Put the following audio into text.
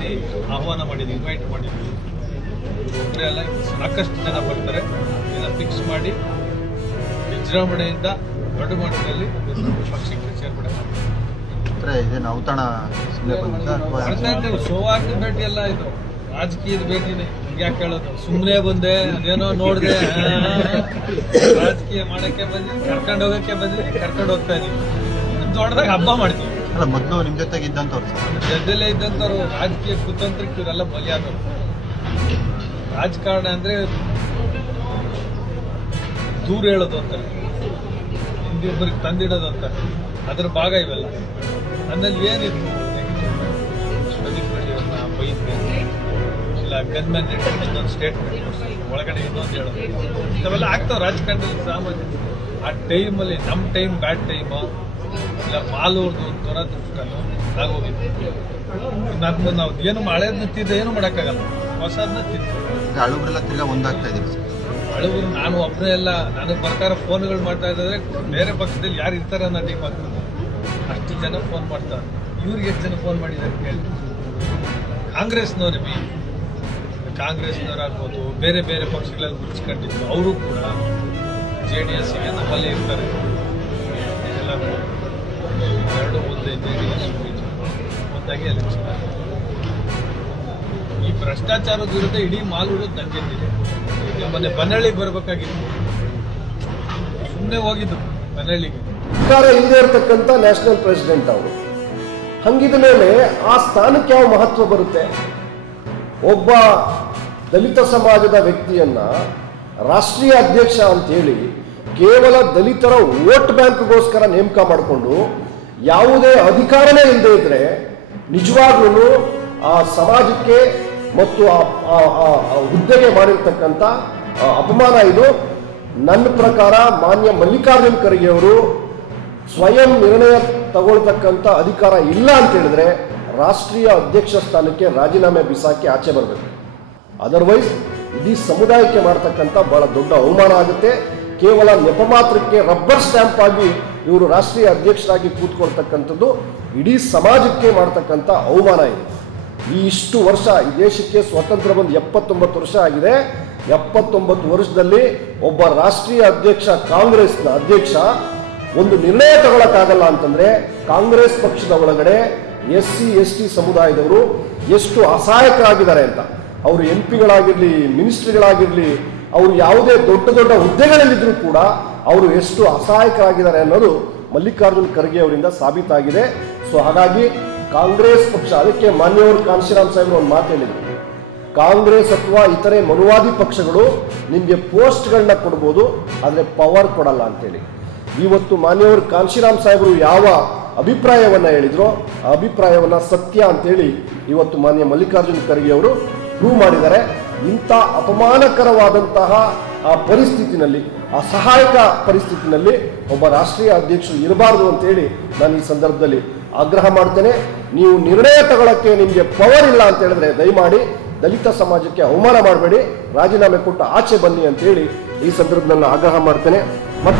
ರೀತಿ ಆಹ್ವಾನ ಮಾಡಿದ್ವಿ, ಇನ್ವೈಟ್ ಮಾಡಿದ್ವಿ. ಒಬ್ಬರೆಲ್ಲ ಸಾಕಷ್ಟು ಜನ ಬರ್ತಾರೆ. ಇದನ್ನು ಫಿಕ್ಸ್ ಮಾಡಿ ವಿಜೃಂಭಣೆಯಿಂದ ದೊಡ್ಡ ಮಟ್ಟದಲ್ಲಿ ಪಕ್ಷಕ್ಕೆ ಸೇರ್ಪಡೆ ಮಾಡ್ತಾರೆ. ಇದೇನು ಔತಣ ಸೋವಾರ್ದ ಭೇಟಿ ಎಲ್ಲ ಇದು ರಾಜಕೀಯದ ಭೇಟಿನೇ. ಯಾಕೆ ಹೇಳೋದು, ಸುಮ್ಮನೆ ಬಂದೆ ಅದೇನೋ ನೋಡಿದೆ, ರಾಜಕೀಯ ಮಾಡಕ್ಕೆ ಬಂದಿದ್ವಿ, ಕರ್ಕೊಂಡು ಹೋಗಕ್ಕೆ ಬಂದಿದ್ವಿ, ಕರ್ಕೊಂಡು ಹೋಗ್ತಾ ಇದೀವಿ. ದೊಡ್ಡದಾಗ ಹಬ್ಬ ಮಾಡ್ತೀವಿ. ಅಲ್ಲ, ಮೊದಲು ನಿಮ್ಮ ಜೊತೆಗೆ ಇದ್ದಂಥವ್ರು, ಜೊತೆಲೇ ಇದ್ದಂಥವ್ರು ರಾಜಕೀಯ ಕುತಂತ್ರಕ್ಕೆ ಇವರೆಲ್ಲ ಬಲಿಯಾದವರು. ರಾಜಕಾರಣ ಅಂದ್ರೆ ದೂರ ಹೇಳೋದು ಅಂತಾರೆ, ಹಿಂದಿಬ್ಬರಿಗೆ ತಂದಿಡೋದು ಅಂತಾರೆ. ಅದ್ರ ಭಾಗ ಇವೆಲ್ಲ. ನನ್ನಲ್ಲಿ ಏನಿತ್ತು, ಬೈದ್ರೆ ಇಲ್ಲ ಗನ್ಮೆನ್ ಇನ್ನೊಂದು ಸ್ಟೇಟ್ಮೆಂಟ್ ಒಳಗಡೆ ಇನ್ನೊಂದು ಹೇಳೋದು, ಇಂಥವೆಲ್ಲ ಆಗ್ತಾವೆ ರಾಜಕಾರಣದಲ್ಲಿ ಸಾಮಾನ್ಯ. ಆ ಟೈಮಲ್ಲಿ ನಮ್ಮ ಟೈಮ್ ಬ್ಯಾಡ್ ಟೈಮು ಇಲ್ಲ ಮಾಲೂರ್ದು ದುರದೃಷ್ಟನೋ ಆಗೋಗಿತ್ತು. ನನ್ನ ನಾವು ಏನು ಹಳೇದನ್ನ ತಿಂದ ಏನು ಮಾಡೋಕ್ಕಾಗಲ್ಲ, ಹೊಸದನ್ನ ತಿಂತೀವಿ. ಹಳುಬರೆಲ್ಲ ತಿರ್ಗಾ ಒಂದಾಗ್ತಾ ಇದೀವಿ. ಹಳುಬರು ನಾನು ಒಬ್ಬನೇ ಎಲ್ಲ, ನನಗೆ ಪ್ರಕಾರ ಫೋನ್ಗಳು ಮಾಡ್ತಾ ಇದ್ದಾರೆ. ಬೇರೆ ಪಕ್ಷದಲ್ಲಿ ಯಾರು ಇರ್ತಾರೆ ಅನ್ನೋ ಟೈಮ್ ಆಗ್ತದೆ. ಅಷ್ಟು ಜನ ಫೋನ್ ಮಾಡ್ತಾರೆ. ಇವ್ರಿಗೆ ಎಷ್ಟು ಜನ ಫೋನ್ ಮಾಡಿದ್ದಾರೆ ಕೇಳಿ. ಕಾಂಗ್ರೆಸ್ನವ್ರು ಕಾಂಗ್ರೆಸ್ನವರಾಗ್ಬೋದು, ಬೇರೆ ಬೇರೆ ಪಕ್ಷಗಳಲ್ಲಿ ಗುರುತಿಸ್ಕೊಂಡಿದ್ರು. ಅವರು ಕೂಡ JDSಗೆ ನಮ್ಮಲ್ಲಿ ಇರ್ತಾರೆ. ಎಲ್ಲ ಎರಡು ಒಂದೇ JDS ಒಂದಾಗಿ ಎಲೆಕ್ಷನ್. ಈ ಭ್ರಷ್ಟಾಚಾರದ ವಿರುದ್ಧ ಇಡೀ ಮಾಲೂರು ದಂಗೆದ್ದಿದೆ. ಮೊನ್ನೆ ಬನ್ನಳ್ಳಿಗೆ ಬರಬೇಕಾಗಿತ್ತು, ಸುಮ್ಮನೆ ಹೋಗಿದ್ದು ಬನ್ನಳ್ಳಿಗೆ. ಸರ್ಕಾರ ಇಲ್ಲದೆ ಇರತಕ್ಕಂಥ ನ್ಯಾಷನಲ್ ಪ್ರೆಸಿಡೆಂಟ್ ಅವರು. ಹಂಗಿದ ಮೇಲೆ ಆ ಸ್ಥಾನಕ್ಕೆ ಯಾವ ಮಹತ್ವ ಬರುತ್ತೆ? ಒಬ್ಬ ದಲಿತ ಸಮಾಜದ ವ್ಯಕ್ತಿಯನ್ನ ರಾಷ್ಟ್ರೀಯ ಅಧ್ಯಕ್ಷ ಅಂತೇಳಿ ಕೇವಲ ದಲಿತರ ವೋಟ್ ಬ್ಯಾಂಕ್ಗೋಸ್ಕರ ನೇಮಕ ಮಾಡಿಕೊಂಡು ಯಾವುದೇ ಅಧಿಕಾರನೇ ಇಲ್ಲದೆ ಇದ್ರೆ ನಿಜವಾಗ್ಲೂ ಆ ಸಮಾಜಕ್ಕೆ ಮತ್ತು ಆ ಹುದ್ದೆಗೆ ಮಾಡಿರ್ತಕ್ಕಂಥ ಅಪಮಾನ ಇದು. ನನ್ನ ಪ್ರಕಾರ ಮಾನ್ಯ ಮಲ್ಲಿಕಾರ್ಜುನ್ ಖರ್ಗೆ ಅವರು ಸ್ವಯಂ ನಿರ್ಣಯ ತಗೊಳ್ತಕ್ಕಂಥ ಅಧಿಕಾರ ಇಲ್ಲ ಅಂತ ಹೇಳಿದ್ರೆ ರಾಷ್ಟ್ರೀಯ ಅಧ್ಯಕ್ಷ ಸ್ಥಾನಕ್ಕೆ ರಾಜೀನಾಮೆ ಬಿಸಾಕಿ ಆಚೆ ಬರಬೇಕು. ಅದರ್ವೈಸ್ ಇಡೀ ಸಮುದಾಯಕ್ಕೆ ಮಾಡ್ತಕ್ಕಂಥ ಬಹಳ ದೊಡ್ಡ ಅವಮಾನ ಆಗುತ್ತೆ. ಕೇವಲ ನೆಪ ಮಾತ್ರಕ್ಕೆ ರಬ್ಬರ್ ಸ್ಟ್ಯಾಂಪ್ ಆಗಿ ಇವರು ರಾಷ್ಟ್ರೀಯ ಅಧ್ಯಕ್ಷರಾಗಿ ಕೂತ್ಕೊಳ್ತಕ್ಕಂಥದ್ದು ಇಡೀ ಸಮಾಜಕ್ಕೆ ಮಾಡ್ತಕ್ಕಂಥ ಅವಮಾನ ಇದೆ. ಈ ಇಷ್ಟು ವರ್ಷ ಈ ದೇಶಕ್ಕೆ ಸ್ವಾತಂತ್ರ್ಯ ಬಂದು 79 ವರ್ಷ ಆಗಿದೆ. 79 ವರ್ಷದಲ್ಲಿ ಒಬ್ಬ ರಾಷ್ಟ್ರೀಯ ಅಧ್ಯಕ್ಷ, ಕಾಂಗ್ರೆಸ್ನ ಅಧ್ಯಕ್ಷ ಒಂದು ನಿರ್ಣಯ ತಗೊಳಕ್ಕಾಗಲ್ಲ ಅಂತಂದ್ರೆ ಕಾಂಗ್ರೆಸ್ ಪಕ್ಷದ ಒಳಗಡೆ SC ST ಸಮುದಾಯದವರು ಎಷ್ಟು ಅಸಹಾಯಕರಾಗಿದ್ದಾರೆ ಅಂತ. ಅವರು MP ಗಳಾಗಿರ್ಲಿ, ಮಿನಿಸ್ಟ್ರಿಗಳಾಗಿರ್ಲಿ, ಅವರು ಯಾವುದೇ ದೊಡ್ಡ ದೊಡ್ಡ ಹುದ್ದೆಗಳಲ್ಲಿದ್ದರೂ ಕೂಡ ಅವರು ಎಷ್ಟು ಅಸಹಾಯಕರಾಗಿದ್ದಾರೆ ಅನ್ನೋದು ಮಲ್ಲಿಕಾರ್ಜುನ್ ಖರ್ಗೆ ಅವರಿಂದ ಸಾಬೀತಾಗಿದೆ. ಸೊ ಹಾಗಾಗಿ ಕಾಂಗ್ರೆಸ್ ಪಕ್ಷ, ಅದಕ್ಕೆ ಮಾನ್ಯವರು ಕಾಂಶಿರಾಮ್ ಸಾಹೇಬರು ಒಂದು ಮಾತು ಹೇಳಿದರು, ಕಾಂಗ್ರೆಸ್ ಅಥವಾ ಇತರೆ ಮನುವಾದಿ ಪಕ್ಷಗಳು ನಿಮಗೆ ಪೋಸ್ಟ್ಗಳನ್ನ ಕೊಡ್ಬೋದು, ಆದರೆ ಪವರ್ ಕೊಡಲ್ಲ ಅಂತೇಳಿ. ಇವತ್ತು ಮಾನ್ಯವರು ಕಾಂಶಿರಾಮ್ ಸಾಹೇಬರು ಯಾವ ಅಭಿಪ್ರಾಯವನ್ನು ಹೇಳಿದ್ರು ಆ ಅಭಿಪ್ರಾಯವನ್ನು ಸತ್ಯ ಅಂತೇಳಿ ಇವತ್ತು ಮಾನ್ಯ ಮಲ್ಲಿಕಾರ್ಜುನ್ ಖರ್ಗೆ ಅವರು ಪ್ರೂವ್ ಮಾಡಿದ್ದಾರೆ. ಇಂಥ ಅಪಮಾನಕರವಾದಂತಹ ಆ ಪರಿಸ್ಥಿತಿನಲ್ಲಿ, ಆ ಸಹಾಯಕ ಪರಿಸ್ಥಿತಿನಲ್ಲಿ ಒಬ್ಬ ರಾಷ್ಟ್ರೀಯ ಅಧ್ಯಕ್ಷರು ಇರಬಾರ್ದು ಅಂತೇಳಿ ನಾನು ಈ ಸಂದರ್ಭದಲ್ಲಿ ಆಗ್ರಹ ಮಾಡ್ತೇನೆ. ನೀವು ನಿರ್ಣಯ ತಗೊಳ್ಳೋಕ್ಕೆ ನಿಮಗೆ ಪವರ್ ಇಲ್ಲ ಅಂತ ಹೇಳಿದ್ರೆ ದಯಮಾಡಿ ದಲಿತ ಸಮಾಜಕ್ಕೆ ಅವಮಾನ ಮಾಡಬೇಡಿ, ರಾಜೀನಾಮೆ ಕೊಟ್ಟು ಆಚೆ ಬನ್ನಿ ಅಂತೇಳಿ ಈ ಸಂದರ್ಭದಲ್ಲಿ ಆಗ್ರಹ ಮಾಡ್ತೇನೆ.